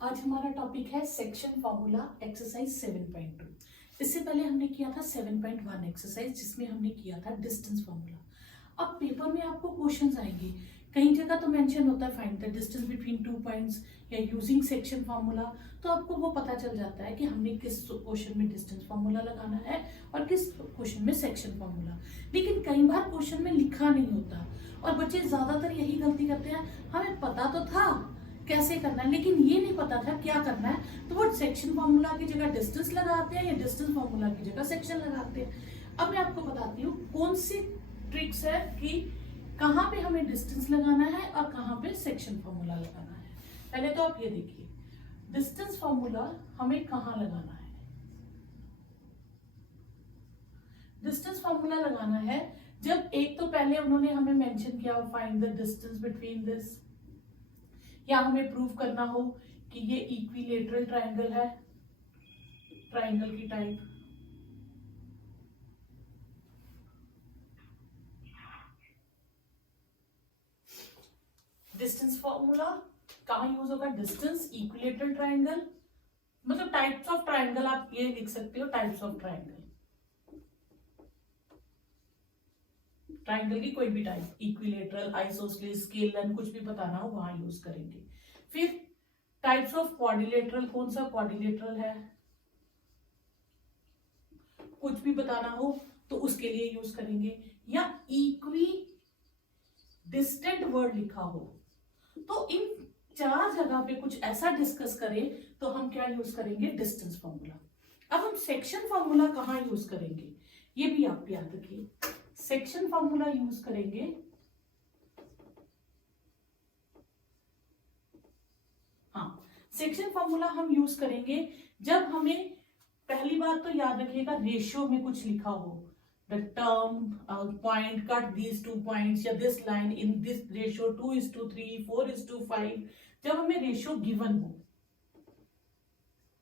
आज हमारा टॉपिक है सेक्शन फॉर्मूला एक्सरसाइज 7.2। इससे पहले हमने किया था 7.1 एक्सरसाइज जिसमें हमने किया था डिस्टेंस फॉर्मूला। अब पेपर में आपको क्वेश्चंस आएंगे, कई जगह तो मेंशन होता है find the distance between 2 points या यूजिंग सेक्शन फॉर्मूला, तो आपको वो पता चल जाता है कि हमने किस क्वेश्चन में डिस्टेंस फॉर्मूला लगाना है और किस क्वेश्चन में सेक्शन फॉर्मूला। लेकिन कई बार क्वेश्चन में लिखा नहीं होता और बच्चे ज्यादातर यही गलती करते हैं, हमें पता तो था कैसे करना है लेकिन ये नहीं पता था क्या करना है, तो वो सेक्शन फॉर्मूला की जगह डिस्टेंस लगाते हैं या डिस्टेंस फॉर्मूला की जगह सेक्शन लगाते हैं। अब मैं आपको बताती हूँ कौन सी ट्रिक्स है कि कहाँ पे हमें डिस्टेंस लगाना है और कहाँ पे सेक्शन फॉर्मूला लगाना है। पहले तो आप ये देखिए, डिस्टेंस फॉर्मूला हमें कहाँ लगाना है। डिस्टेंस फॉर्मूला लगाना है जब एक तो पहले उन्होंने हमें मेंशन किया find the distance between this, या हमें प्रूव करना हो कि ये इक्विलेटरल ट्रायंगल है, ट्रायंगल की टाइप। डिस्टेंस फॉर्मूला कहाँ यूज होगा, डिस्टेंस, इक्विलेटरल ट्रायंगल, मतलब टाइप्स ऑफ ट्रायंगल आप ये लिख सकते हो, टाइप्स ऑफ ट्रायंगल, ट्रायंगल की कोई भी टाइप, इक्विलेटरल, आइसोसेलेस, स्केलर, कुछ भी बताना हो वहां यूज करेंगे। फिर टाइप्स ऑफ क्वाड्रिलेटरल, कौन सा क्वाड्रिलेटरल है, कुछ भी बताना हो तो उसके लिए यूज करेंगे। या इक्वी डिस्टेंट वर्ड लिखा हो तो इन चार जगह पे कुछ ऐसा डिस्कस करें तो हम क्या यूज करेंगे, डिस्टेंस फॉर्मूला। अब हम सेक्शन फॉर्मूला कहाँ यूज करेंगे ये भी आप याद रखिए, सेक्शन फॉर्मूला यूज करेंगे सेक्शन फॉर्मूला हम यूज करेंगे जब हमें, पहली बात तो याद रखिएगा, रेशियो में कुछ लिखा हो, the term point cut these 2 points या this line in this ratio 2:3, 4:5, जब हमें रेशियो गिवन हो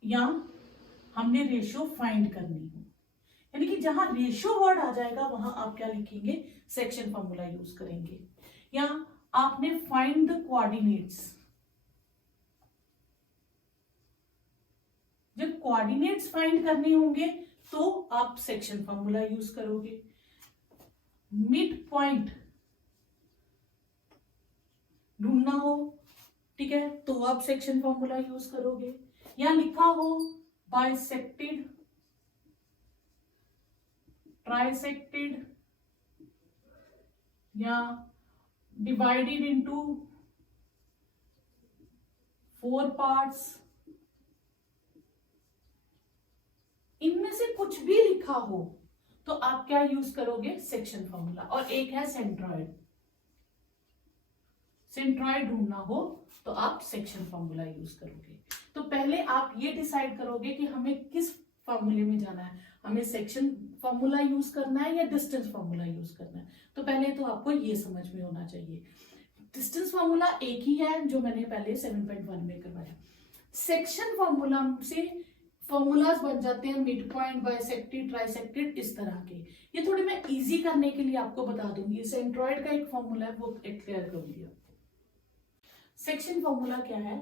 या हमने रेशियो फाइंड करनी हो, यानी कि जहां रेशियो वर्ड आ जाएगा वहां आप क्या लिखेंगे, सेक्शन फॉर्मूला यूज करेंगे। या आपने फाइंड द कोऑर्डिनेट्स, जब कोऑर्डिनेट्स फाइंड करने होंगे तो आप सेक्शन फॉर्मूला यूज करोगे। मिड पॉइंट ढूंढना हो, ठीक है, तो आप सेक्शन फॉर्मूला यूज करोगे। या लिखा हो बाइसेक्टेड, ट्राइसेक्टेड या डिवाइडेड इनटू 4 पार्ट्स, इनमें से कुछ भी लिखा हो तो आप क्या यूज करोगे, सेक्शन फॉर्मूला। और एक है सेंट्रॉइड, सेंट्रॉइड ढूंढना हो तो आप सेक्शन फॉर्मूला यूज करोगे। तो पहले आप ये डिसाइड करोगे कि हमें किस फॉर्मूले में जाना है, हमें सेक्शन फॉर्मूला यूज करना है या डिस्टेंस फॉर्मूला यूज करना है। तो पहले तो आपको ये समझ में होना चाहिए, डिस्टेंस फॉर्मूला एक ही है जो मैंने पहले 7.1 में करवाया। सेक्शन फॉर्मूला से फॉर्मूलाज बन जाते हैं मिड पॉइंट, बाइसेक्टेड, ट्राइसेक्टेड, इस तरह के। ये थोड़ी मैं इजी करने के लिए आपको बता दूंगी, सेंट्रॉइड का एक फॉर्मूला है वो क्लियर करूंगी आपको। सेक्शन फॉर्मूला क्या है,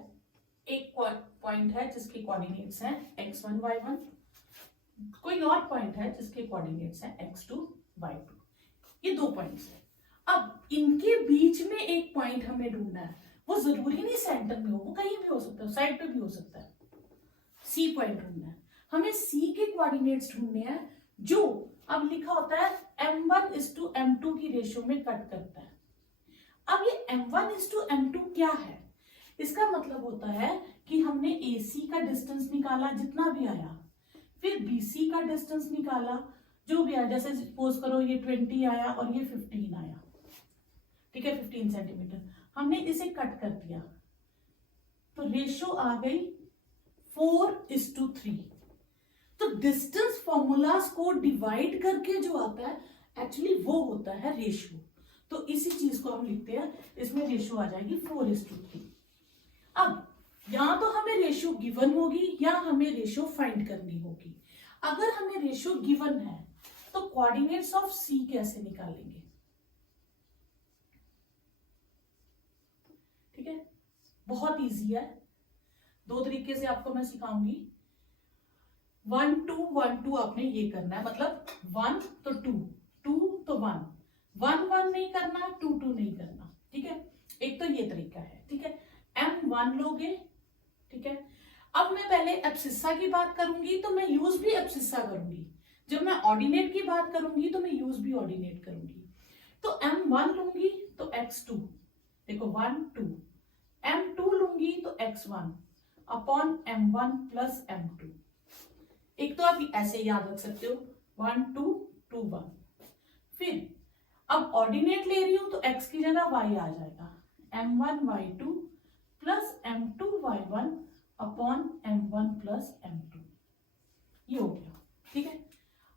एक पॉइंट है जिसके कोऑर्डिनेट्स हैं x1 y1, कोई और पॉइंट है जिसके कोऑर्डिनेट्स हैं x2 y2, ये 2 पॉइंट्स हैं। अब इनके बीच में एक पॉइंट हमें ढूंढना है, वो जरूरी नहीं सेंटर में हो, वो कहीं भी हो सकता है, साइड पे भी हो सकता है। सी पॉइंट ढूंढना है हमें, सी के कोऑर्डिनेट्स ढूंढने हैं जो अब लिखा होता है m1:m2 की रेशियो में कट करता है। अब ये m1:m2 क्या है, इसका मतलब होता है कि हमने AC का डिस्टेंस निकाला जितना भी आया, फिर BC का डिस्टेंस निकाला जो भी आया, जैसे सपोज करो ये 20 आया और ये 15 आया, ठीक है, 15 सेंटीमीटर, हमने इसे कट कर दिया तो रेशियो आ गई 4:3। तो डिस्टेंस फॉर्मूलाज को डिवाइड करके जो आता है एक्चुअली वो होता है रेशियो। तो इसी चीज को हम लिखते हैं, इसमें रेशियो आ जाएगी 4:3। अब या तो हमें रेशियो गिवन होगी या हमें रेशियो फाइंड करनी होगी। अगर हमें रेशियो गिवन है तो कोऑर्डिनेट्स ऑफ सी कैसे निकालेंगे, ठीक है, बहुत इजी है। दो तरीके से आपको मैं सिखाऊंगी। 1 2 1 2 आपने ये करना है, मतलब 1 तो 2 2 तो 1 1 1 नहीं करना, 2 2 नहीं करना, ठीक है। एक तो ये तरीका है, ठीक है। M1 लोगे, ठीक है। अब मैं पहले एब्सिस्सा की बात करूंगी तो मैं यूज भी एब्सिस्सा करूंगी, जब मैं ऑर्डिनेट की बात करूंगी तो मैं यूज भी ऑर्डिनेट करूंगी। तो M1 लूंगी तो x2, देखो 1 2, M2 लूंगी तो x1 upon M1 plus M2। एक तो आप ऐसे याद रख सकते हो 1 2 2 1। फिर अब ऑर्डिनेट ले रही हूं तो x की जगह y आ जाएगा, M1 y2 plus M2 y1 upon M1 plus M2। ये हो गया, ठीक है।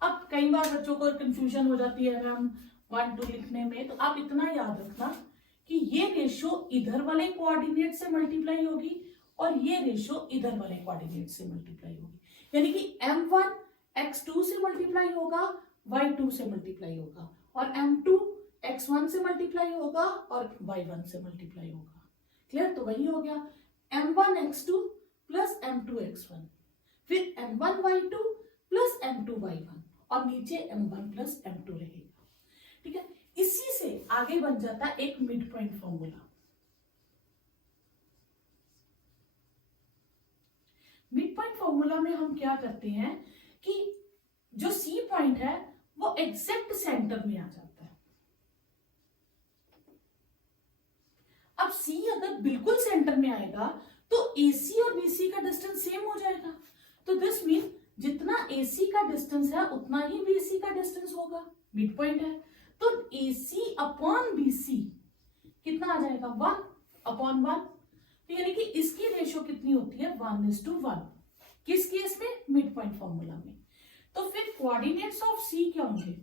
अब कई बार बच्चों को कंफ्यूजन हो जाती है मैम 1 2 लिखने में, तो आप इतना याद रखना कि ये रेशो इधर वाले कोऑर्डिनेट से मल्टीप्लाई होगी और ये रेशो इधर वाले कोऑर्डिनेट से मल्टीप्लाई होगी। यानी कि M1 x2 से मल्टीप्लाई होगा, y2 से मल्टीप्लाई होगा, और M2 x1 से मल्टीप्लाई होगा और y1 से मल्टीप्लाई होगा। क्लियर? तो वही हो गया M1 x2 plus M2 x1, फिर M1 y2 plus M2 y1 और नीचे M1 प्लस M2 रहेगा, ठीक है। इसी से आगे बन जाता है एक mid point formula. Mid point formula में हम क्या करते हैं कि जो सी पॉइंट है वो एग्जैक्ट सेंटर में आ जाता है। अब सी अगर बिल्कुल सेंटर में आएगा तो AC और BC का डिस्टेंस सेम हो जाएगा। तो दिस मीन जितना AC का डिस्टेंस है उतना ही BC का डिस्टेंस होगा, मिड पॉइंट है। तो AC अपॉन BC कितना आ जाएगा 1 अपॉन 1। यानी कि इसकी रेशो कितनी होती है 1:1। किस केस में? मिड पॉइंट फॉर्मूला में। तो फिर कोऑर्डिनेट्स ऑफ C क्या होंगे?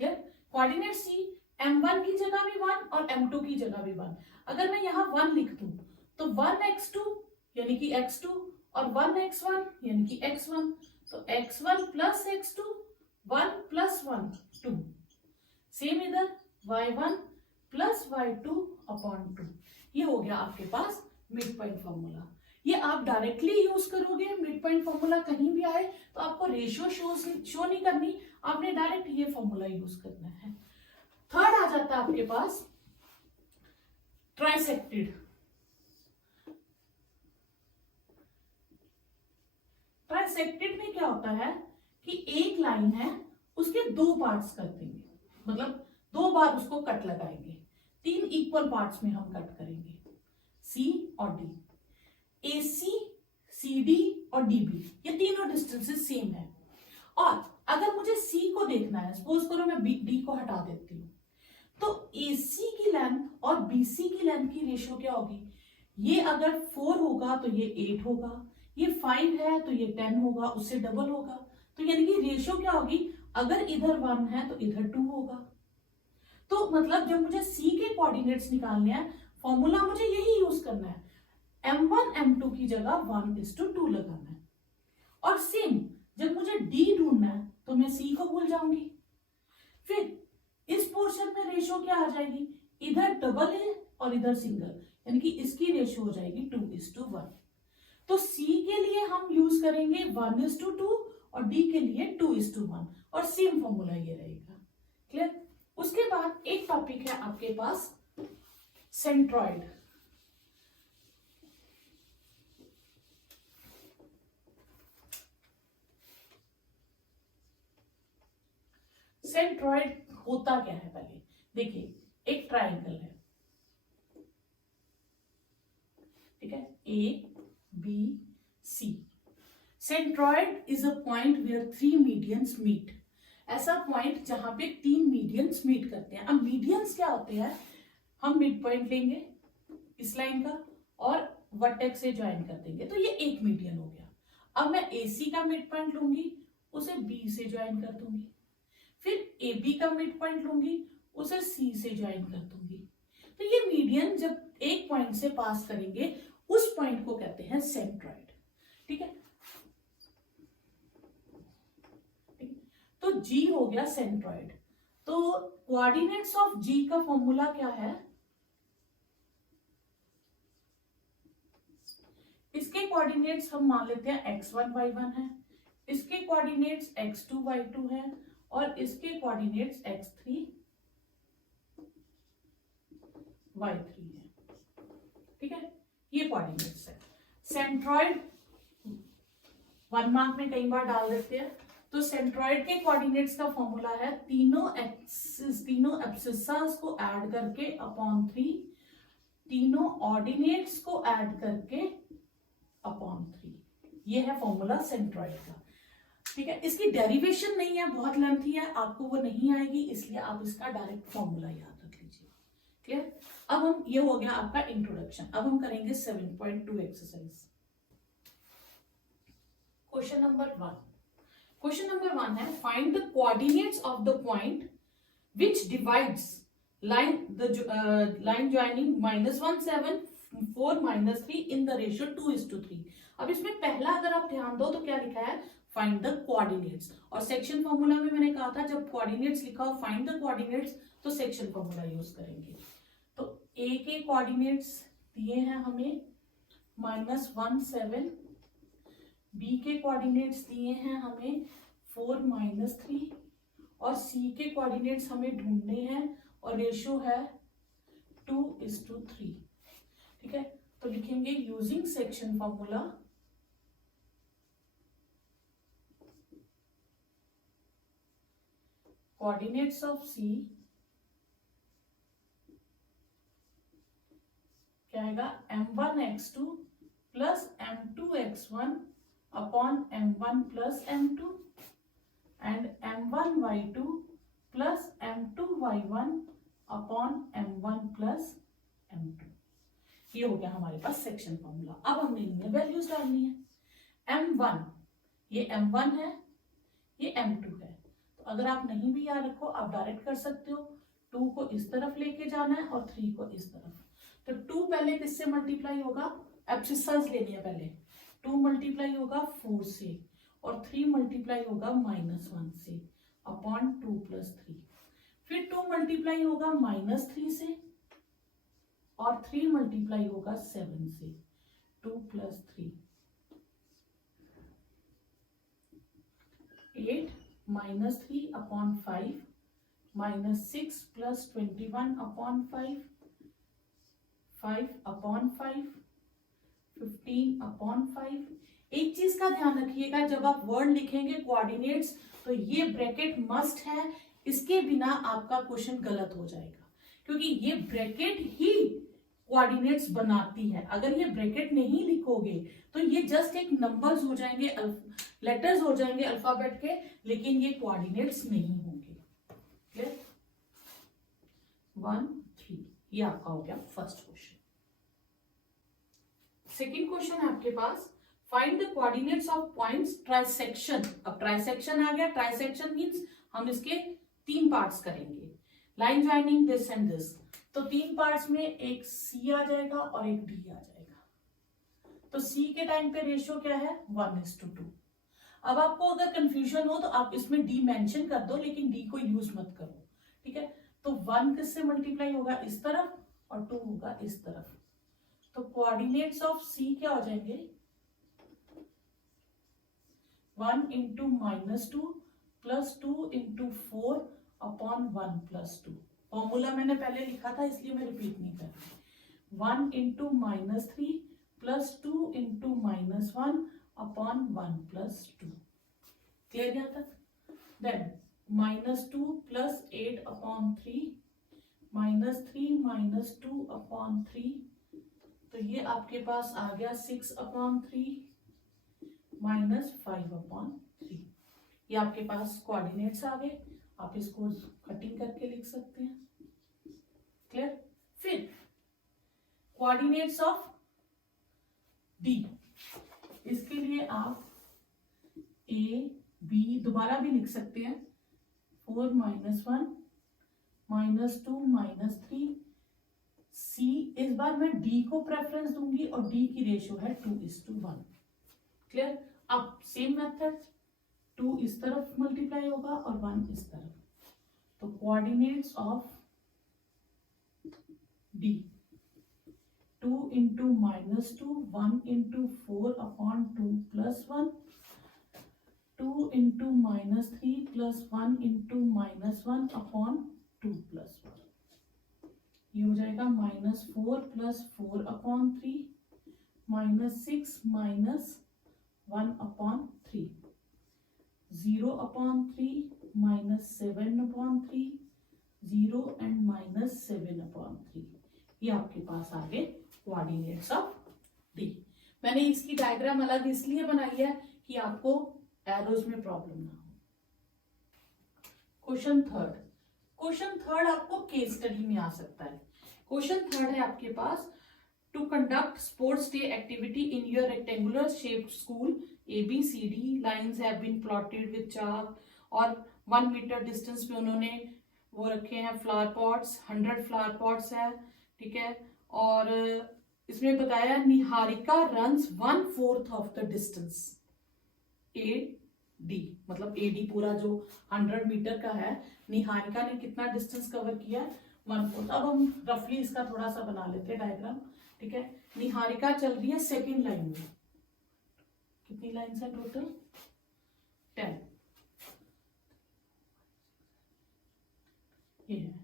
क्लियर? कोऑर्डिनेट C M1 की जगह भी 1 और M2 की जगह भी 1। अगर मैं यहां 1 लिख दूं तो 1x2 यानी कि x2 और 1x1 यानी कि x1, तो x1 plus x2 1 plus 1 2। Same इधर y1 प्लस y2 अपॉन 2। ये हो गया आपके पास मिड पॉइंट फॉर्मूला। ये आप डायरेक्टली यूज करोगे, मिड पॉइंट फॉर्मूला कहीं भी आए तो आपको रेशियो शो नहीं करनी, आपने डायरेक्ट ये फॉर्मूला यूज करना है। थर्ड आ जाता है आपके पास ट्राइसेक्टेड। ट्राइसेक्टेड में क्या होता है कि एक लाइन है उसके दो पार्ट्स कर देंगे, मतलब 2 बार उसको कट लगाएंगे, 3 इक्वल पार्ट्स में हम कट करेंगे, C और D। AC, CD और DB ये तीनों डिस्टेंसेस सेम है। और अगर मुझे C को देखना है, सपोज करो मैं D को हटा देती हूँ, तो AC की लेंथ और BC की लेंथ की रेशियो क्या होगी? ये अगर 4 होगा तो ये 8 होगा, ये 5 है तो ये 10 होगा, उससे डबल होगा। तो यानी कि रेशियो क्या होगी? अगर इधर 1 है तो इधर 2 होगा। तो मतलब जब मुझे C के कोऑर्डिनेट्स निकालने हैं, फॉर्मूला मुझे यही यूज करना है, M1 M2 की जगह 1:2 लगाना है। और सेम जब मुझे D ढूंढना है तो मैं C को भूल जाऊंगी। फिर इस पोर्शन में रेशियो क्या आ जाएगी? इधर डबल है और इधर सिंगल, यानी कि इसकी रेशियो हो जाएगी 2:1। तो C के लिए हम यूज करेंगे 1:2 और D के लिए 2:1 और सेम फॉर्मूला ये रहेगा। क्लियर? उसके बाद एक टॉपिक है आपके पास सेंट्रॉइड। सेंट्रॉइड होता क्या है? पहले देखिए, एक ट्राइंगल है, ठीक है, ABC। Centroid is a point where 3 medians meet. ऐसा पॉइंट जहां पे 3 मीडियंस मीट करते हैं। अब मीडियंस क्या होते हैं? हम मिड पॉइंट लेंगे इस लाइन का और वर्टेक्स से ज्वाइन कर देंगे, तो ये एक मीडियन हो गया। अब मैं AC का मिड पॉइंट लूंगी, उसे B से ज्वाइन कर दूंगी, फिर AB का मिड पॉइंट लूंगी, उसे C से ज्वाइन कर दूंगी। तो ये मीडियन जब एक पॉइंट से पास करेंगे उस पॉइंट को कहते हैं सेंट्रॉइड, ठीक है। तो G हो गया सेंट्रॉइड। तो कोऑर्डिनेट्स ऑफ G का फॉर्मूला क्या है? इसके कोऑर्डिनेट्स हम मान लेते हैं x1 y1 है, इसके कोऑर्डिनेट्स x2 y2 है और इसके कोऑर्डिनेट्स x3 y3 है। ठीक है, ये कोऑर्डिनेट्स है। सेंट्रॉइड 1 मार्क में कई बार डाल देते हैं, तो सेंट्रॉइड के कोऑर्डिनेट्स का फॉर्मूला है तीनों एब्सिसास को ऐड करके अपॉन 3, तीनों ऑर्डिनेट्स को ऐड करके अपॉन 3। ये है फॉर्मूला सेंट्रॉइड का। ठीक है, इसकी डेरिवेशन नहीं है, बहुत लेंथी है, आपको वो नहीं आएगी, इसलिए आप इसका डायरेक्ट फॉर्मूला याद रख लीजिए। क्लियर? अब हम, ये हो गया आपका इंट्रोडक्शन। अब हम करेंगे 7.2 exercise. Question number 1। Question number 1 है find the coordinates of the point which divides line joining -1 7 4 -3 in the ratio 2:3। अब इसमें पहला अगर आप ध्यान दो तो क्या लिखा है, फाइंड द कोऑर्डिनेट्स। और सेक्शन फॉर्मूला में मैंने कहा था जब कोऑर्डिनेट्स लिखा हो फाइंड द कोऑर्डिनेट्स तो सेक्शन फॉर्मूला यूज करेंगे। तो ए के कोऑर्डिनेट्स दिए हैं हमें -1 7, बी के कोऑर्डिनेट्स दिए हैं हमें 4 -3 और सी के कोऑर्डिनेट्स हमें ढूंढने हैं और रेशियो है 2:3। ठीक है, तो लिखेंगे using section formula coordinates of C क्या आएगा, m1 x2 plus m2 x1 upon m1 plus m2 and m1 y2 plus m2 y1 upon m1 plus m2। ये हो गया हमारे पास सेक्शन फॉर्मूला। अब हमें इनमें वैल्यूज डालनी है। m1 ये m1 है, ये m2 है। तो अगर आप नहीं भी याद रखो आप डायरेक्ट कर सकते हो। 2 को इस तरफ लेके जाना है और 3 को इस तरफ। तो 2 पहले किससे मल्टीप्लाई होगा, एब्सिसस लेनी है पहले। 2 मल्टीप्लाई होगा 4 से और 3 मल्टीप्लाई होगा -1 से अपॉन 2 + 3। फिर 2 मल्टीप्लाई होगा -3 से और 3 मल्टीप्लाई होगा 7 से, 2 + 3 8 -3 अपॉन 5 -6 + 21 अपॉन 5 5 अपॉन 5 15 अपॉन 5। एक चीज का ध्यान रखिएगा, जब आप वर्ड लिखेंगे कोऑर्डिनेट्स तो ये ब्रैकेट मस्ट है, इसके बिना आपका क्वेश्चन गलत हो जाएगा क्योंकि ये ब्रैकेट ही कोऑर्डिनेट्स बनाती है। अगर ये ब्रैकेट नहीं लिखोगे तो ये जस्ट एक नंबर्स हो जाएंगे, लेटर्स हो जाएंगे अल्फाबेट के, लेकिन ये कोऑर्डिनेट्स नहीं होंगे। क्लियर? 1 3 ये आपका हो गया फर्स्ट क्वेश्चन। सेकेंड क्वेश्चन है आपके पास find the coordinates of points trisection. अब ट्राइसेक्शन आ गया, ट्राइसेक्शन मींस हम इसके 3 पार्ट्स करेंगे, line joining this and this. तो 3 पार्ट्स में एक सी आ जाएगा और एक डी आ जाएगा। तो सी के टाइम पे रेशियो क्या है, 1:2। अब आपको अगर कंफ्यूजन हो तो आप इसमें डी मेंशन कर दो, लेकिन डी को यूज मत करो। ठीक है, तो 1 किससे मल्टीप्लाई होगा, इस तरफ, और 2 होगा इस तरफ। तो कोऑर्डिनेट्स ऑफ सी क्या हो जाएंगे, 1 × -2 + 2 × 4 अपॉन 1 + 2। फॉर्मूला मैंने पहले लिखा था इसलिए मैं रिपीट नहीं कर रही। 1 × -3 + 2 × -1 अपॉन 1 + 2। क्लियर यहाँ तक? Then -2 + 8 upon 3 -3 - 2 upon 3। तो ये आपके पास आ गया 6 अपॉन 3 -5 अपॉन 3। ये आपके पास कोऑर्डिनेट्स आ गए, आप इसको कटिंग करके लिख सकते हैं। क्लियर? फिर कोऑर्डिनेट्स ऑफ डी, इसके लिए आप ए बी दोबारा भी लिख सकते हैं, 4 -1 -2 -3 सी। इस बार मैं डी को प्रेफरेंस दूंगी और डी की रेशियो है 2:1। क्लियर? अब सेम मेथड, 2 इस तरफ मल्टीप्लाई होगा और 1 इस तरफ। तो coordinates of D 2 into -2, 1 into 4 upon 2 plus 1, 2 into -3 plus 1 into -1 upon 2 plus 1. ये हो जाएगा -4 plus 4 upon 3, -6 minus 1 upon 3, 0 upon 3, -7 upon 3, 0 and -7 upon 3. ये आपके पास आ गए कोऑर्डिनेट्स ऑफ डी. मैंने इसकी डायग्राम अलग इसलिए बनाई है कि आपको एरोज में प्रॉब्लम ना हो. क्वेश्चन थर्ड आपको केस स्टडी में आ सकता है. क्वेश्चन थर्ड है आपके पास, to conduct sports day activity in your rectangular shaped school, ABCD lines have been plotted with chalk, और 1 मीटर डिस्टेंस पे उन्होंने वो रखे हैं फ्लावर पॉट्स, 100 फ्लावर पॉट्स है, ठीक है. और इसमें बताया Niharika runs 1/4 of the distance AD, मतलब AD पूरा जो 100 मीटर का है, निहारिका ने कितना डिस्टेंस कवर किया, 1/4. अब हम रफली इसका थोड़ा सा बना लेते हैं डायग्राम, ठीक है. निहारिका चल रही है सेकेंड लाइन में. कितनी लाइन है टोटल? 10. ये है.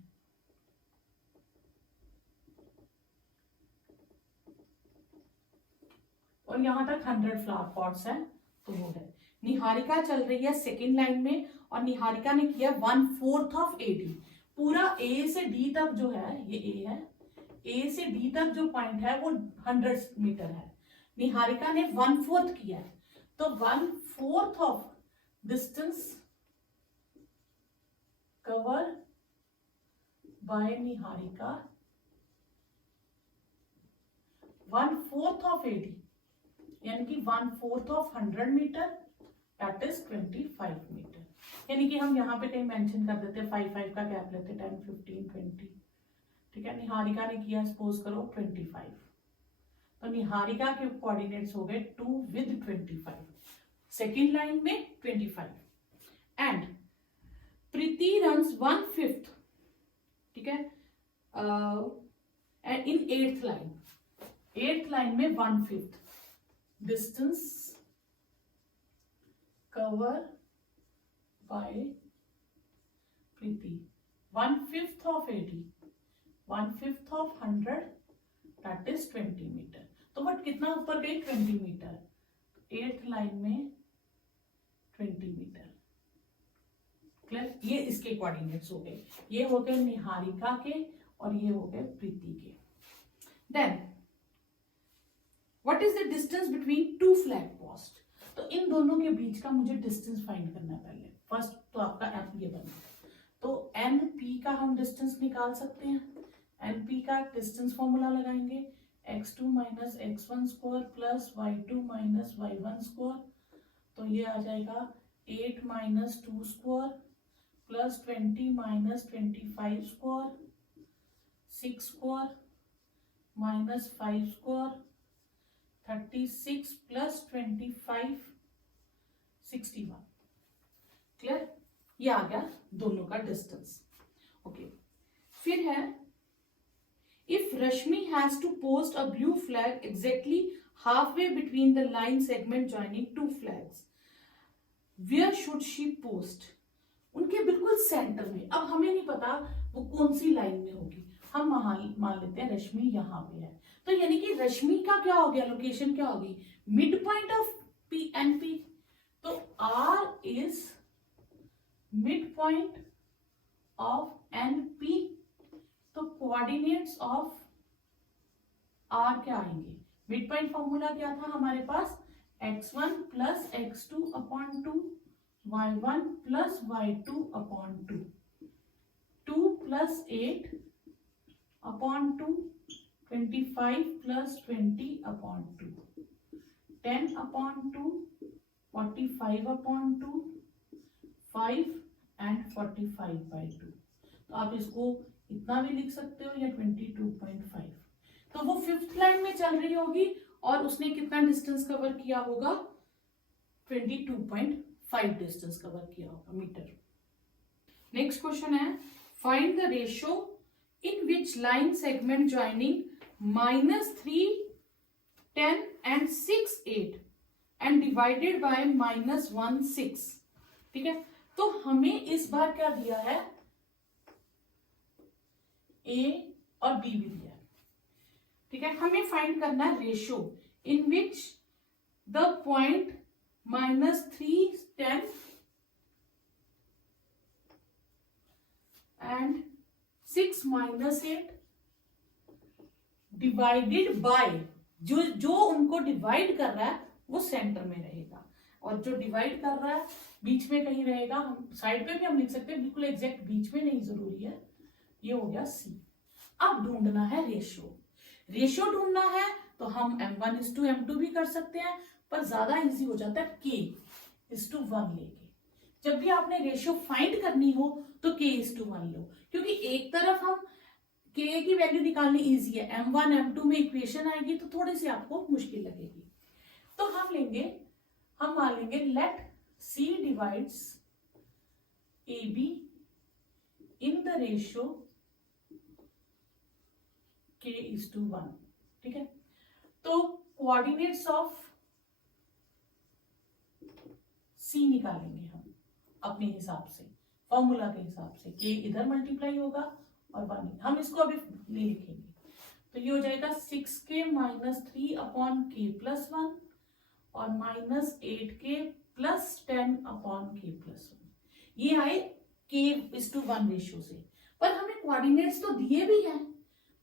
और यहां तक 100 फ्लावर पॉट्स है, तो वो है. निहारिका चल रही है सेकेंड लाइन में और निहारिका ने किया 1/4 ऑफ AD. पूरा A से D तक जो है, ये A है, A से D तक जो पॉइंट है वो 100 मीटर है. निहारिका ने 1/4 किया है, तो 1/4 of distance cover by Niharika, 1/4 of AD, यानी कि 1/4 of 100 metre, that is 25 metre. यानी कि हम यहाँ पे कहीं मेंशन कर देते, 5 का गैप लेते, 10, 15, 20, ठीक है. निहारिका ने किया सपोज करो 25, तो निहारिका के कोऑर्डिनेट्स हो गए 2 with 25, सेकेंड लाइन में 25. एंड प्रीति रन्स 1/5, ठीक है, एंड इन 8th लाइन में 1/5 distance cover by Preeti, 1/5 of AD, 1/5 of 100, that is 20 metre. तो बट कितना ऊपर गई? 20 मीटर. 8th लाइन में 20 मीटर. क्लियर? ये इसके कोऑर्डिनेट्स हो गए. ये हो गए निहारिका के और ये हो गए प्रीति के. Then what is the distance between 2 flag post? तो इन दोनों के बीच का मुझे डिस्टेंस फाइंड करना है पहले. फर्स्ट तो आपका एफ ये बना, तो NP का हम डिस्टेंस निकाल सकते हैं. NP का डिस्टेंस फॉर्मूला लगाएंगे, x2 minus x1 square plus y2 minus y1 square. तो ये आ जाएगा 8 minus 2 square plus 20 minus 25 square, 6 square minus 5 square, 36 plus 25, 61. Clear? ये आ गया दोनों का डिस्टेंस. ओके. फिर है, if Rashmi has to post a blue flag exactly halfway between the line segment joining 2 flags, where should she post? उनके बिल्कुल centre में. अब हमें नहीं पता वो कौन सी लाइन में होगी, हम मान लेते हैं रश्मि यहाँ पे है, तो यानी कि रश्मि का क्या हो गया, लोकेशन क्या होगी, मिड पॉइंट ऑफ NP. तो R is mid point of NP. तो कोऑर्डिनेट्स ऑफ R क्या आएंगे? मिड पॉइंट फॉर्मूला क्या था हमारे पास, x1 plus x2 upon 2, y1 plus y2 upon 2, 2 plus 8 upon 2, 25 plus 20 upon 2, 10 upon 2, 45 upon 2, 5 and 45/2. तो आप इसको इतना भी लिख सकते हो या 22.5. तो वो 5th लाइन में चल रही होगी और उसने कितना डिस्टेंस कवर किया होगा, 22.5 डिस्टेंस कवर किया होगा मीटर. नेक्स्ट क्वेश्चन है, find the ratio in which line segment joining -3, 10 and 6, 8 and divided by -1, 6। ठीक है, तो हमें इस बार क्या दिया है, ए और बी भी दिया है। ठीक है, हमें फाइंड करना है ratio in which the point -3, 10 and 6 -8 divided by, जो उनको डिवाइड कर रहा है वो सेंटर में रहेगा, और जो डिवाइड कर रहा है बीच में कहीं रहेगा। हम साइड पे भी हम लिख सकते हैं, बिल्कुल एग्जैक्ट बीच में नहीं जरूरी है। ये हो गया सी। अब ढूंढना है रेशियो। रेशियो ढूंढना है तो हम m1:m2 भी कर सकते हैं, पर ज्यादा इजी हो जाता है k:1 लेके। जब भी आपने रेशियो फाइंड करनी हो तो k:1 लो, क्योंकि एक तरफ हम k की वैल्यू निकालनी इजी है, m1 m2 में इक्वेशन आएगी तो थोड़ी सी आपको मुश्किल लगेगी। तो हम मान लेंगे let c divides ab in the ratio k:1। ठीक है, तो कोऑर्डिनेट्स ऑफ c निकालेंगे हम अपने हिसाब से, फॉर्मूला के हिसाब से। k इधर मल्टीप्लाई होगा और 1 हम इसको अभी नहीं लिखेंगे, तो ये हो जाएगा 6k -3 अपॉन k+1 और -8k + 10 अपॉन k+1। ये आए k:1 रेशियो से, पर हमें कोऑर्डिनेट्स तो दिए भी हैं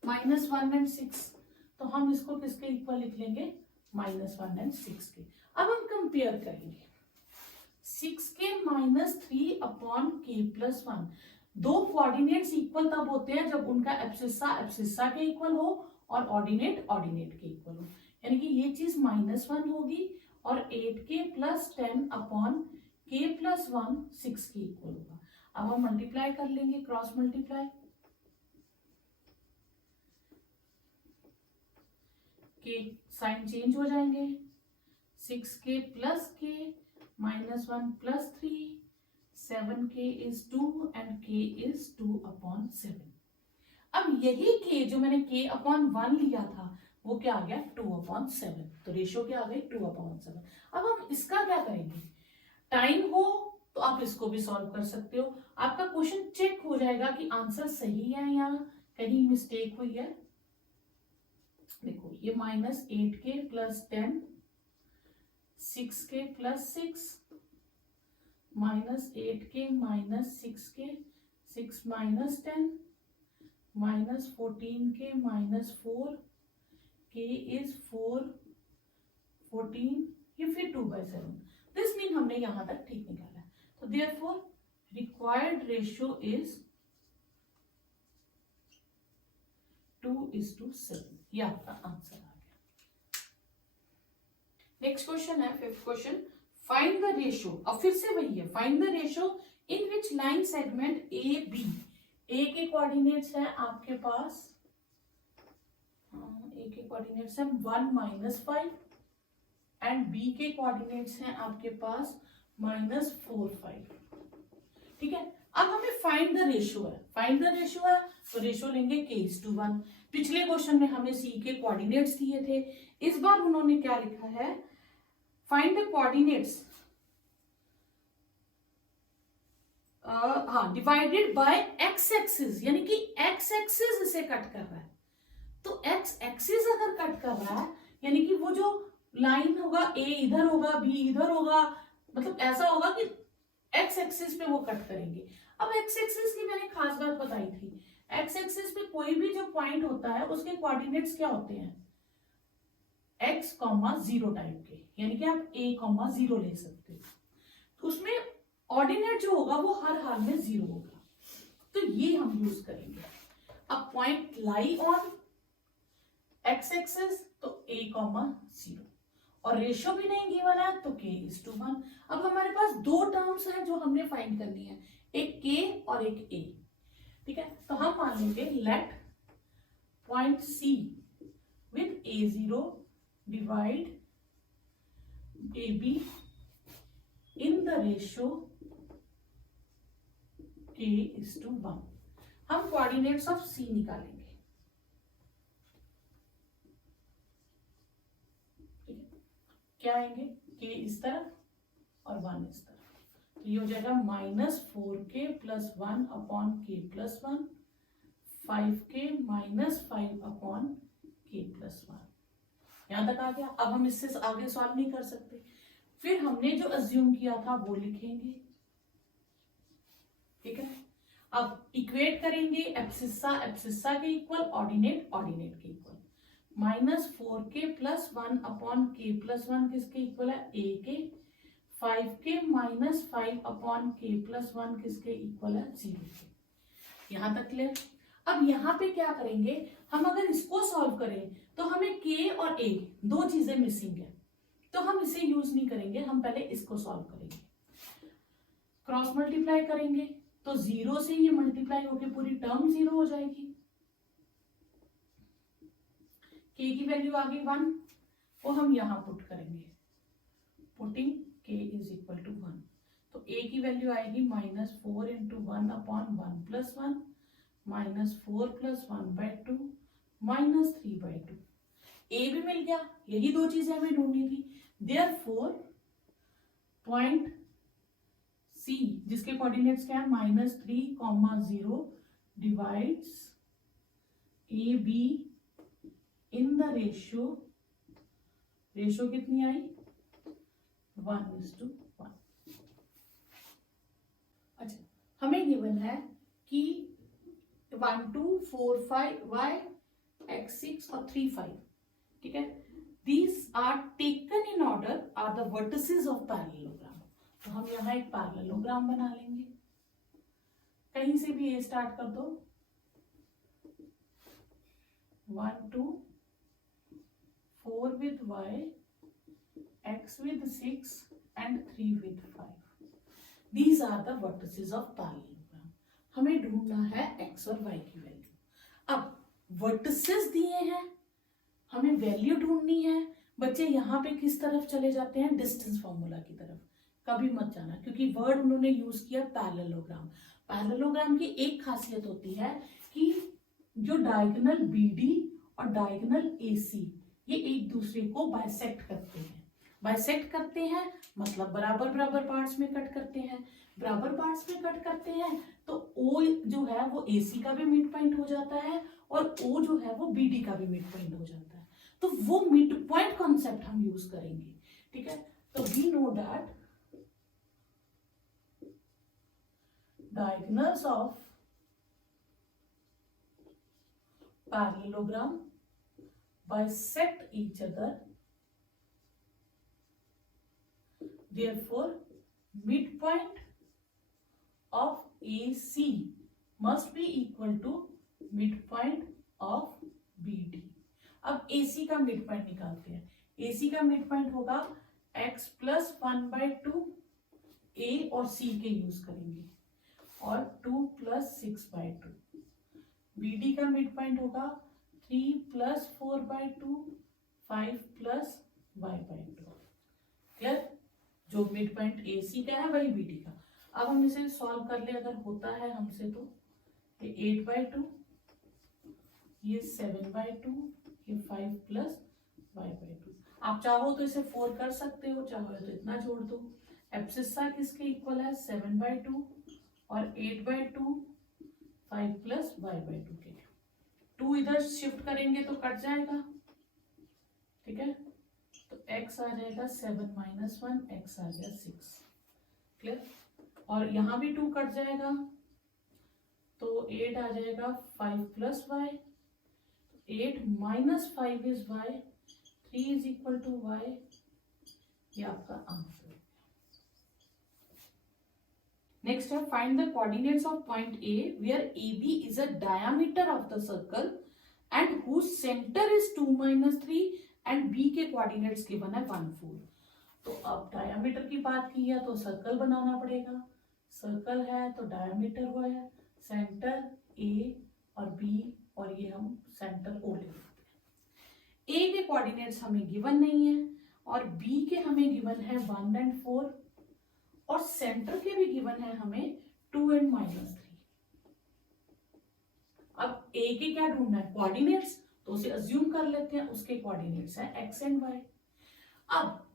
-1 और 6, तो हम इसको किसके इक्वल लिख लेंगे, -1 और 6 के। अब हम कंपेयर करेंगे 6k -3 अपॉन k+1। दो कोऑर्डिनेट्स इक्वल तब होते हैं जब उनका एब्सिस्सा के इक्वल हो और ऑर्डिनेट के इक्वल हो, यानी कि ये चीज -1 होगी और 8k + 10 अपॉन k+1 6 के इक्वल होगा। अब हम मल्टीप्लाई कर लेंगे, क्रॉस मल्टीप्लाई, के साइन चेंज हो जाएंगे, 6k + k -1 + 3, 7k is 2 and k is 2 upon 7। अब यही k जो मैंने k/1 लिया था वो क्या आ गया, 2/7। तो रेशियो क्या आ गई, 2/7। अब हम इसका क्या करेंगे, टाइम हो तो आप इसको भी सॉल्व कर सकते हो, आपका क्वेश्चन चेक हो जाएगा कि आंसर सही है या कहीं मिस्टेक हुई है। देखो ये -8k + 10, 6k + 6, -8k -6k, 6 - 10, -14k -4, k is 4, 14, ये फिर 2/7। दिस मीन हमने यहां तक ठीक निकाला है, तो देयरफॉर रिक्वायर्ड रेशियो इज 2:7। ये आपका आंसर आ गया। नेक्स्ट क्वेश्चन है, 5th question, find the ratio. अब फिर से वही है, find the ratio in which line segment A B, A के कोऑर्डिनेट्स हैं आपके पास, ए के कोऑर्डिनेट्स हैं 1 - 5 एंड बी के कोऑर्डिनेट्स हैं आपके पास -4, 5। ठीक है, अब हमें फाइंड द रेशियो है, फाइंड द रेशियो है तो रेशियो लेंगे k:1। पिछले क्वेश्चन में हमें सी के कोऑर्डिनेट्स दिए थे, इस बार उन्होंने क्या लिखा है, फाइंड द कोऑर्डिनेट्स हाँ डिवाइडेड बाय एक्स एक्सिस, यानी कि एक्स एक्सिस इसे कट कर रहा है। तो एक्स एक्सिस अगर कट कर रहा है यानी कि वो जो लाइन होगा ए इधर होगा बी इधर होगा, मतलब ऐसा होगा कि एक्स एक्सिस पे वो कट करेंगे। अब एक्स एक्सिस की मैंने खास बात बताई थी, एक्स एक्सिस पे कोई भी जो पॉइंट होता है उसके कोऑर्डिनेट्स क्या होते हैं, x, 0 टाइप के, यानी कि आप a, 0 ले सकते हो, तो उसमें ऑर्डिनेट जो होगा वो हर हाल में 0 होगा, तो ये हम यूज करेंगे। अब point lie on x axis तो a, 0 और रेशियो भी नहीं गिवन है तो k:1। अब हमारे पास दो टर्म्स हैं जो हमने फाइंड करनी है, एक k और एक a। ठीक है, तो हम मान लेंगे let point c with a0 divide ab in the ratio k:1। हम कोऑर्डिनेट्स ऑफ c निकालेंगे। ठीक है, क्या आएंगे, के इस तरफ और 1 इस तरफ, तो ये हो जाएगा -4k + 1 upon k + 1, 5k - 5 upon k + 1। यहां तक आ गया। अब हम इससे आगे सॉल्व नहीं कर सकते, फिर हमने जो अज्यूम किया था वो लिखेंगे, ठीक है। अब इक्वेट करेंगे, एब्सिस्सा के इक्वल, ऑर्डिनेट के इक्वल, -4k + 1 अपॉन k + 1 किसके इक्वल है, a के, 5k - 5 अपॉन k + 1 किसके इक्वल है, 0 के। यहां तक क्लियर। अब यहाँ पे क्या करेंगे हम, अगर इसको सॉल्व करें तो हमें k और a दो चीजें मिसिंग है, तो हम इसे यूज नहीं करेंगे, हम पहले इसको सॉल्व करेंगे। क्रॉस मल्टीप्लाई करेंगे तो 0 से ये मल्टीप्लाई होके पूरी टर्म 0 हो जाएगी, k की वैल्यू आ गई 1, वो हम यहां पुट करेंगे, पुटिंग k = 1, तो a की वैल्यू आएगी -4 × 1 अपॉन 1 + 1, -4 + 1/2, -3/2। a भी मिल गया, यही दो चीजें हमें ढूंढनी थी। देयरफॉर पॉइंट C जिसके कोऑर्डिनेट्स क्या है, -3, 0 divides AB in the ratio कितनी आई, 1:1। अच्छा, हमें गिवन है कि 1 2 4 5 y, x 6 और 3 5, ठीक है। These are taken in order are the vertices of parallelogram। तो हम यहाँ एक पैरेललोग्राम बना लेंगे, कहीं से भी ए स्टार्ट कर दो, 1 2 4 with y, x with 6 and 3 with 5। These are the vertices of parallelogram। हमें ढूंढना है x और y की वैल्यू। अब वर्टिसेस दिए हैं, हमें वैल्यू ढूंढनी है। बच्चे यहाँ पे किस तरफ चले जाते हैं, डिस्टेंस फॉर्मूला की तरफ, कभी मत जाना, क्योंकि वर्ड उन्होंने यूज किया पैरेललोग्राम। पैरेललोग्राम की एक खासियत होती है कि जो डायगोनल BD और डायगोनल AC ये एक दूसरे को बाइसेक्ट करते हैं। बाइसेक्ट करते हैं मतलब बराबर बराबर पार्ट्स में कट करते हैं। बराबर पार्ट्स में कट करते हैं तो O जो है वो AC का भी मिड पॉइंट हो जाता है और O जो है वो BD का भी मिड पॉइंट हो जाता है। तो वो मिड पॉइंट कॉन्सेप्ट हम यूज करेंगे, ठीक है। तो we know that diagonals of parallelogram bisect each other, therefore midpoint of AC must be equal to midpoint of BD। अब AC का midpoint निकालते हैं। AC का midpoint होगा x + 1/2, A और C के यूज करेंगे, और 2 + 6/2। BD का मिड पॉइंट होगा 3 + 4/2, 5 + y/2। क्लियर, जो मिड पॉइंट AC का है वही BD का। अब हम इसे सॉल्व कर ले, अगर होता है हमसे तो ये 8/2, ये 7/2, ये 5 + y/2। आप चाहो तो इसे 4 कर सकते हो, चाहो तो इतना जोड़ दो। एब्सिस्सा किसके इक्वल है, 7/2 और 8/2, 5 + y/2 के। 2 इधर शिफ्ट करेंगे तो कट जाएगा, ठीक है। तो x आ जाएगा 7 - 1, x आ गया 6। क्लियर, और यहां भी 2 कट जाएगा तो 8 आ जाएगा 5 + y, 8 - 5 इज y, 3 = y। ये आपका आंसर। Next है find the coordinates of point A where AB is a diameter of the circle and whose center is 2 - 3 and B के coordinates given है 1 4। तो अब डायमीटर की बात की है तो सर्कल बनाना पड़ेगा। सर्कल है तो डायमीटर वो है, सेंटर A और B, और ये हम सेंटर O ले लेते हैं। A के कोऑर्डिनेट्स हमें गिवन नहीं है और B के हमें गिवन है 1 और 4, और सेंटर के भी गिवन है हमें 2 और -3। अब A के क्या ढूंढना है, कोऑर्डिनेट्स, तो उसे अज्यूम कर लेते हैं, उसके कोऑर्डिनेट्स है x और y। अब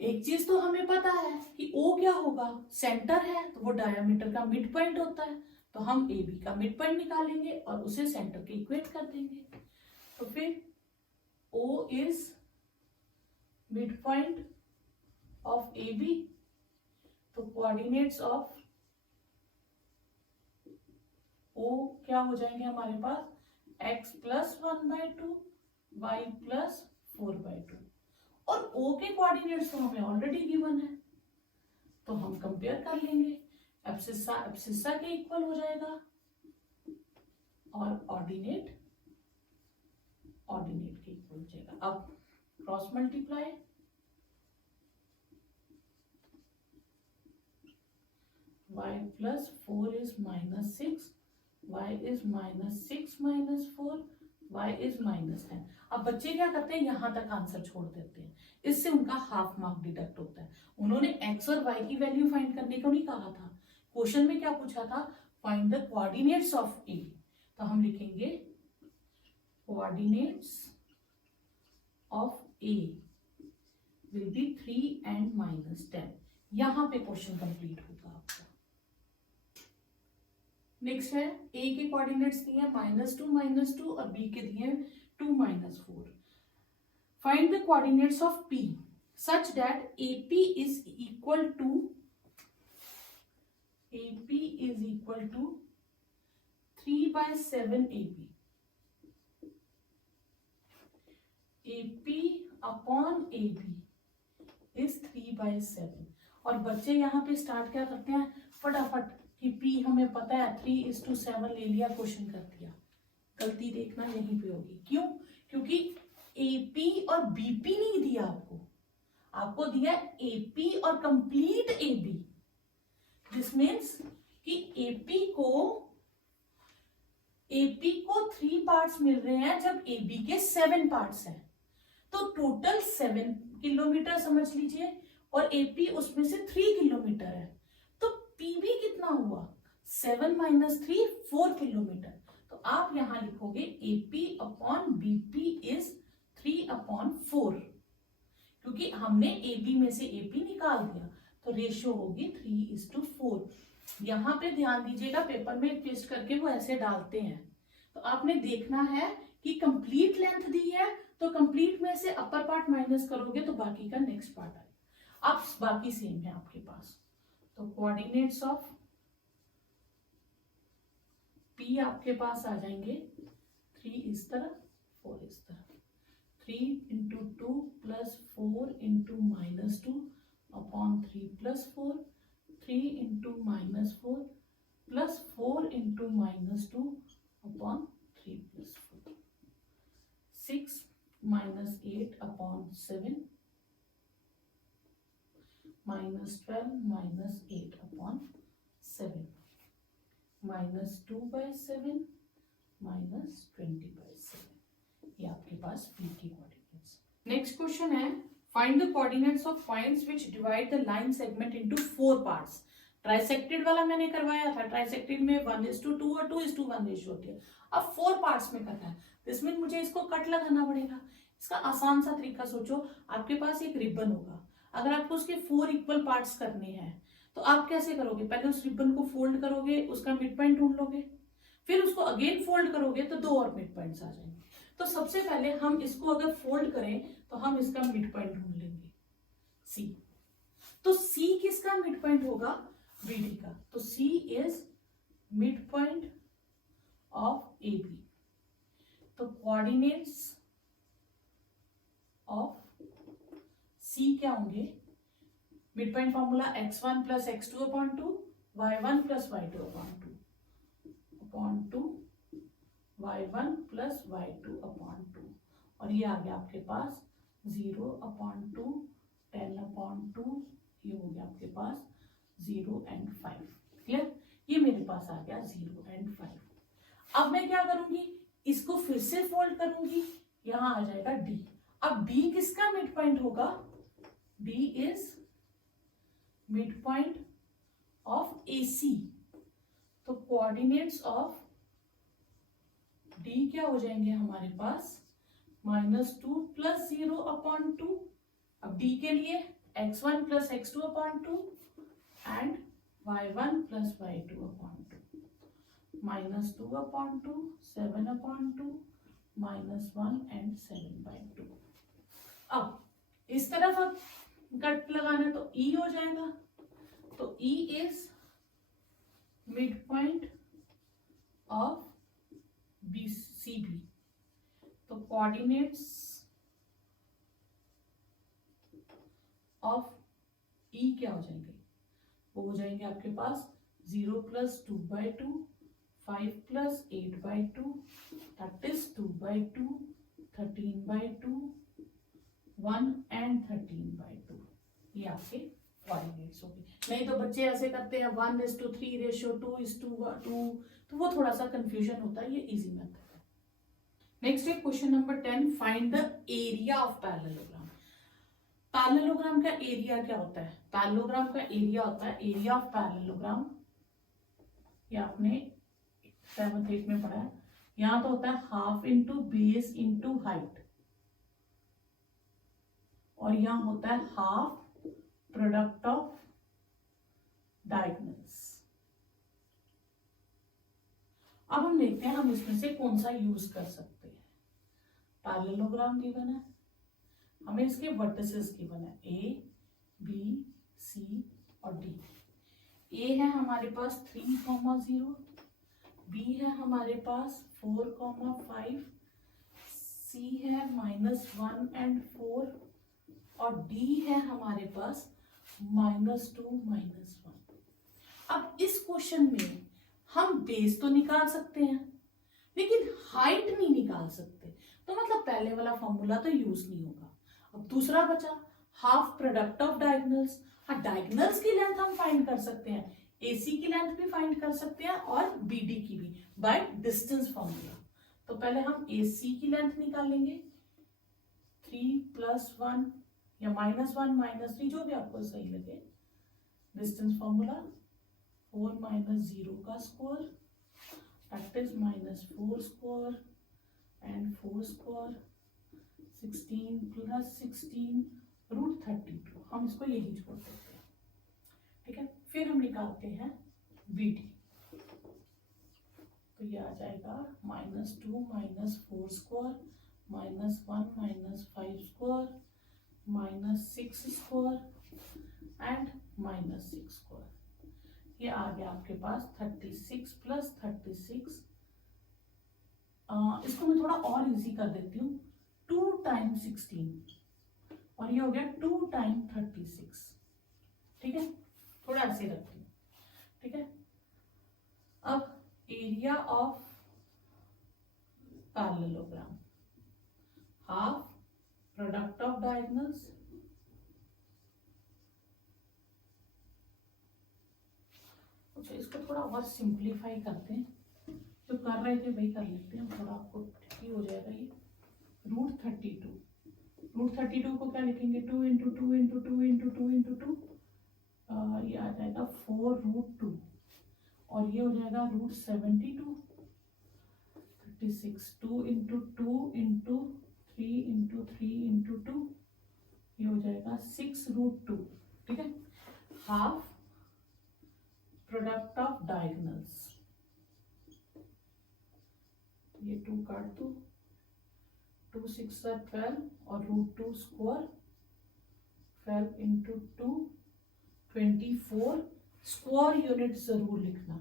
एक चीज तो हमें पता है कि O क्या होगा, सेंटर है तो वो डायमीटर का मिड पॉइंट होता है, तो हम AB का मिड पॉइंट निकालेंगे और उसे सेंटर के इक्वेट कर देंगे। तो फिर O is mid point of AB, तो कोऑर्डिनेट्स ऑफ O क्या हो जाएंगे हमारे पास, x प्लस 1/2 y प्लस 4/2, और O के कोऑर्डिनेट्स तो हमें ऑलरेडी गिवन है, तो हम कंपेयर कर लेंगे। एब्सिस्सा के इक्वल हो जाएगा और ऑर्डिनेट के इक्वल हो जाएगा। अब cross multiply, y plus 4 is -6, y is -6 - 4, y is -10। अब बच्चे क्या करते हैं, यहां तक आंसर छोड़ देते हैं, इससे उनका हाफ मार्क डिडक्ट होता है। उन्होंने x और y की वैल्यू फाइंड करने को नहीं कहा था, क्वेश्चन में क्या पूछा था, find the coordinates of A, तो हम लिखेंगे coordinates of A will be 3 and -10। यहां पे क्वेश्चन कंप्लीट होगा आपका। नेक्स्ट है A के कोऑर्डिनेट्स दिए हैं -2 और B के दिए हैं 2 - 4। Find the coordinates of P such that AP is equal to 3/7 AB, AP upon AB is 3/7। और बच्चे यहाँ पे स्टार्ट क्या करते हैं, फटाफट कि P हमें पता है 3:7 ले लिया, क्वेश्चन कर दिया। गलती देखना यहीं पे होगी, क्यों, क्योंकि AP और BP नहीं दिया आपको दिया AP और कंप्लीट AB। दिस मीन्स कि AP को 3 पार्ट्स मिल रहे हैं जब AB के 7 पार्ट्स हैं, तो टोटल 7 किलोमीटर समझ लीजिए और AP उसमें से 3 किलोमीटर है, तो PB कितना हुआ, 7 - 3 4 किलोमीटर। तो आप यहां लिखोगे AP अपॉन BP इज 3/4, क्योंकि हमने AB में से AP निकाल दिया, तो रेशियो होगी 3:4। यहां पे ध्यान दीजिएगा, पेपर में ट्विस्ट करके वो ऐसे डालते हैं, तो आपने देखना है कि कंप्लीट लेंथ दी है, तो कंप्लीट में से अपर पार्ट माइनस करोगे तो बाकी का नेक्स्ट पार्ट आएगा। अब बाकी सेम है आपके पास, तो कोऑर्डिनेट्स ऑफ P आपके पास आ जाएंगे 3 इस तरफ 4 इस तरफ, 3 × 2 + 4 × -2 अपॉन 3 + 4, 3 × -4 + 4 × -2 अपॉन 3 + 4, 6 - 8 अपॉन 7, -12 - 8 अपॉन 7, -2/7 -20/7। ये आपके पास P की कोऑर्डिनेट्स। नेक्स्ट क्वेश्चन है, find the coordinates of points which divide the line segment into 4 parts. Trisected वाला मैंने करवाया था, ट्राइसेक्टेड में 1:2 और 2:1 रेशियो होती है। अब 4 पार्ट्स में करना है, इसमें मुझे इसको कट लगाना पड़ेगा। इसका आसान सा तरीका सोचो, आपके पास एक रिबन होगा, अगर आपको उसके 4 इक्वल पार्ट्स करने हैं तो आप कैसे करोगे, पहले उस रिबन को फोल्ड करोगे, उसका मिड पॉइंट ढूंढ लोगे, फिर उसको अगेन फोल्ड करोगे तो 2 और मिड पॉइंट्स आ जाएंगे। तो सबसे पहले हम इसको अगर फोल्ड करें तो हम इसका मिड पॉइंट ढूंढ लेंगे C। तो C किसका मिड पॉइंट होगा, BD का, तो C is mid point of AB। तो कोऑर्डिनेट्स ऑफ C क्या होंगे, mid point formula x1 + x2/2, y1 + y2/2 upon 2, y1 + y2/2, और ये आ गया आपके पास 0/2, 10/2, ये हो गया आपके पास 0 and 5। क्लियर, ये मेरे पास आ गया 0 and 5। अब मैं क्या करूंगी, इसको फिर से फोल्ड करूंगी, यहां आ जाएगा D। अब D किसका मिड पॉइंट होगा, D is mid point of AC। तो कोऑर्डिनेट्स ऑफ D क्या हो जाएंगे हमारे पास, -2 + 0/2 अब d के लिए x1 plus x2 upon 2 and y1 plus y2 upon 2, -2 upon 2, 7 upon 2, -1 and 7/2। अब इस तरफ अब कट लगाना तो E हो जाएगा, तो E is mid point of CB। तो कोऑर्डिनेट्स ऑफ E क्या हो जाएंगे, वो हो जाएंगे आपके पास 0 plus 2/2, 5 plus 8/2, that is 2/2, 13/2, 1 and 13/2। ये आपके कोऑर्डिनेट्स हो गए। नहीं तो बच्चे ऐसे करते हैं 1:3 रेशियो 2:2, तो वो थोड़ा सा कंफ्यूजन होता है। ये इजी मेथड है। नेक्स्ट है question number 10, find the area of parallelogram. Parallelogram का एरिया क्या होता है? पैरेललोग्राम का एरिया होता है, एरिया ऑफ पैरेललोग्राम, ये आपने 7th 8th में पढ़ा है। यहां तो होता है half into base into height, और यहां होता है हाफ प्रोडक्ट ऑफ डायगोनल्स। अब हम देखते हैं हम इसमें से कौन सा यूज कर सकते हैं। पैरेललोग्राम गिवन है, हमें इसके वर्टिसेस गिवन है A, B, C और D। A है हमारे पास 3,0, B है हमारे पास 4,5, C है -1 एंड 4, और D है हमारे पास -2, -1। अब इस क्वेश्चन में हम बेस तो निकाल सकते हैं लेकिन हाइट नहीं निकाल सकते, तो मतलब पहले वाला फॉर्मूला तो यूज नहीं होगा। अब दूसरा बचा हाफ प्रोडक्ट ऑफ डायगोनल्स। हाँ, डायगोनल्स की लेंथ हम फाइंड कर सकते हैं, AC की लेंथ भी फाइंड कर सकते हैं और BD की भी बाय डिस्टेंस फॉर्मूला। तो पहले हम AC की लेंथ निकालेंगे, 3 + 1 या -1 -3, जो भी आपको सही लगे। डिस्टेंस फॉर्मूला 4 - 0 का square, that is -4 square and 4 square, 16 + 16 √32। हम इसको यही छोड़ देते हैं, ठीक है। फिर हम निकालते हैं BD, तो ये आ जाएगा -2 - 4 square, -1 - 5 square, -6 square and -6 square. ये आ गया आपके पास 36 + 36। इसको मैं थोड़ा और इजी कर देती हूँ, 2 × 16, और ये हो गया 2 × 36, ठीक है। थोड़ा ऐसे रखती हूँ, ठीक है। अब area of parallelogram, half product of diagonals अच्छा, इसको थोड़ा और सिंप्लीफाई करते हैं, जो कर रहे थे वही कर लेते हैं, थोड़ा आपको ठीक हो जाएगा ये। √32, √32 को क्या लिखेंगे, 2 × 2 × 2 × 2 × 2, ये आ जाएगा 4√2, और ये हो जाएगा √72, 36, 2 × 2 × 3 × 3 × 2, ये हो जाएगा 6√2, ठीक है। हाफ प्रोडक्ट ऑफ डायगोनल्स, ये 2 काट दो, 2 × 6 = 12, और √2 स्क्वायर, 12 × 2 24। स्क्वायर यूनिट जरूर लिखना,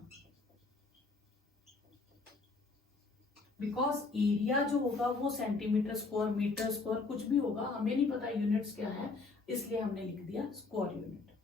बिकॉज एरिया जो होगा वो सेंटीमीटर स्क्वायर, मीटर स्क्वायर कुछ भी होगा, हमें नहीं पता यूनिट्स क्या है, इसलिए हमने लिख दिया स्क्वायर यूनिट।